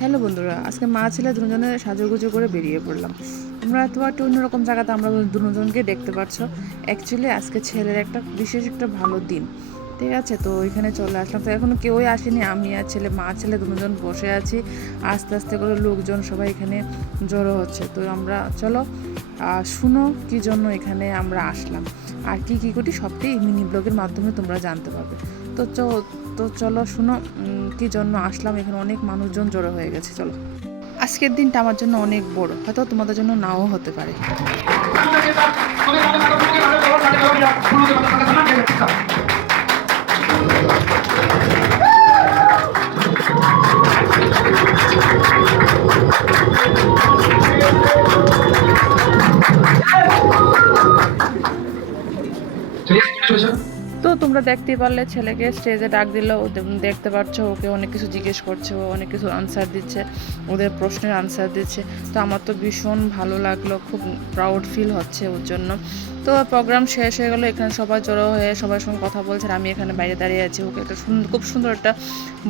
Hello বন্ধুরা, আজকে মা ছেলে দুজনে সাজুগুজু করে বেরিয়ে পড়লাম। তোমরা তো একটা অন্যরকম জায়গাতে আমরা দুজনকে দেখতে পাচ্ছ। অ্যাকচুয়ালি আজকে ছেলের একটা বিশেষ একটা ভালো দিন, ঠিক আছে? তো ওইখানে চলে আসলাম। তো এখনও কেউই আসেনি, আমি আর ছেলে, মা ছেলে দুজন বসে আছি। আস্তে আস্তে করে লোকজন সবাই এখানে জড়ো হচ্ছে। তো আমরা চলো শুনো কী জন্য এখানে আমরা আসলাম আর কী করি সবটাই মিনি ব্লগের মাধ্যমে তোমরা জানতে পারবে। তো তো চলো শুনো কী জন্য আসলাম। এখানে অনেক মানুষজন জড়ো হয়ে গেছে। চলো, আজকের দিনটা আমার জন্য অনেক বড়, হয়তো তোমাদের জন্য নাও হতে পারে। তো তোমরা দেখতেই পারলে ছেলেকে স্টেজে ডাক দিল, দেখতে পাচ্ছ ওকে অনেক কিছু জিজ্ঞেস করছে, ও অনেক কিছু আনসার দিচ্ছে, ওদের প্রশ্নের আনসার দিচ্ছে। তো আমার তো ভীষণ ভালো লাগলো, খুব প্রাউড ফিল হচ্ছে ওর জন্য। তো প্রোগ্রাম শেষ হয়ে গেলো, এখানে সবাই জড়ো হয়ে সবার সঙ্গে কথা বলছে। আমি এখানে বাইরে দাঁড়িয়ে আছি। ওকে একটা খুব সুন্দর একটা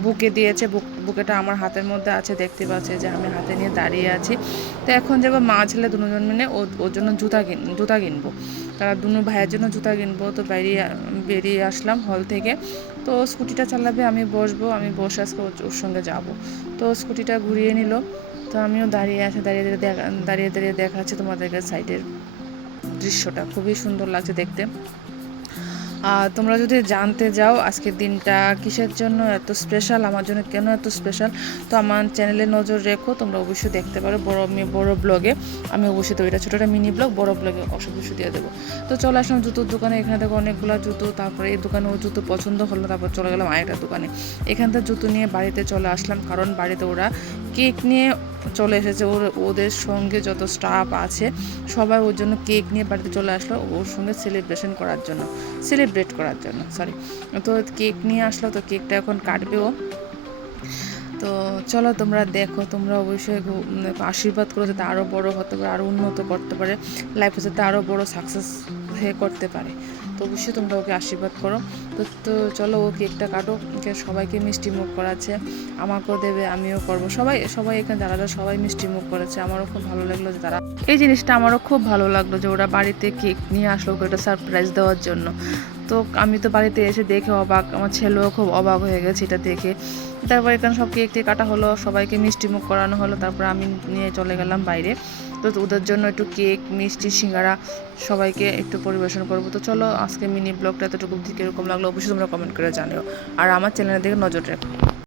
বুকে দিয়েছে, বুকেটা আমার হাতের মধ্যে আছে, দেখতে পাচ্ছে যে আমি হাতে নিয়ে দাঁড়িয়ে আছি। তো এখন যাবো মা ছেলে দুজন মিলে ওর জন্য জুতা কিনবো, তারা দুনো ভাইয়ের জন্য জুতা কিনবো। তো বেরিয়ে আসলাম হল থেকে। তো স্কুটিটা চালাবে, আমি বসবো, আমি বসে আজকে ওর সঙ্গে যাব। তো স্কুটিটা ঘুরিয়ে নিল। তো আমিও দাঁড়িয়ে দাঁড়িয়ে দেখাচ্ছি তোমাদেরকে সাইডের দৃশ্যটা, খুবই সুন্দর লাগছে দেখতে। তোমরা যদি জানতে যাও আজকের দিনটা কিসের জন্য এত স্পেশাল, আমার জন্য কেন এত স্পেশাল, তো আমার চ্যানেলে নজর রেখো, তোমরা অবশ্যই দেখতে পারো। বড় ব্লগে আমি অবশ্যই, তো এটা ছোটো একটা মিনি ব্লগ, বড় ব্লগে অবশ্যই দিয়ে দেবো। তো চলে আসলাম জুতোর দোকানে। এখানে দেখো অনেকগুলো জুতো। তারপরে এই দোকানে ও জুতো পছন্দ হলো, তারপর চলে গেলাম আরেকটা দোকানে। এখান থেকে জুতো নিয়ে বাড়িতে চলে আসলাম, কারণ বাড়িতে ওরা কেক নিয়ে চলে এসেছে। ওদের সঙ্গে যত স্টাফ আছে সবাই ওর জন্য কেক নিয়ে বাড়িতে চলে আসলো, ওর সঙ্গে সেলিব্রেট করার জন্য সরি। তো কেক নিয়ে আসলো, তো কেকটা এখন কাটবেও। তো চলো তোমরা দেখো, তোমরা অবশ্যই আশীর্বাদ করো যাতে আরও বড় হতে পারে, আরও উন্নত করতে পারে, লাইফে যাতে আরও বড় সাকসেস হয়ে করতে পারে। তো অবশ্যই তোমরা ওকে আশীর্বাদ করো। তো চলো ও কেকটা কাটো, সবাইকে মিষ্টি মুখ করাচ্ছে, আমাকেও দেবে, আমিও করবো। সবাই এখানে যারা সবাই মিষ্টি মুখ করেছে। আমারও খুব ভালো লাগলো যে তারা এই জিনিসটা, আমারও খুব ভালো লাগলো যে ওরা বাড়িতে কেক নিয়ে আসলো ওকে একটা সারপ্রাইজ দেওয়ার জন্য। তো আমি তো বাড়িতে এসে দেখে অবাক, আমার ছেলেও খুব অবাক হয়ে গেছে এটা দেখে। তারপর এখানে সব কেক কাটা হলো, সবাইকে মিষ্টি মুখ করানো হলো। তারপর আমি নিয়ে চলে গেলাম বাইরে। তো ওদের জন্য একটু কেক, মিষ্টি, সিঙ্গারা সবাইকে একটু পরিবেশন করবো। তো চলো আজকে মিনি ব্লগটা এতটুকু দিকে এরকম লাগলো অবশ্যই তোমরা কমেন্ট করে জানিও, আর আমার চ্যানেলের দিকে নজর রেখো।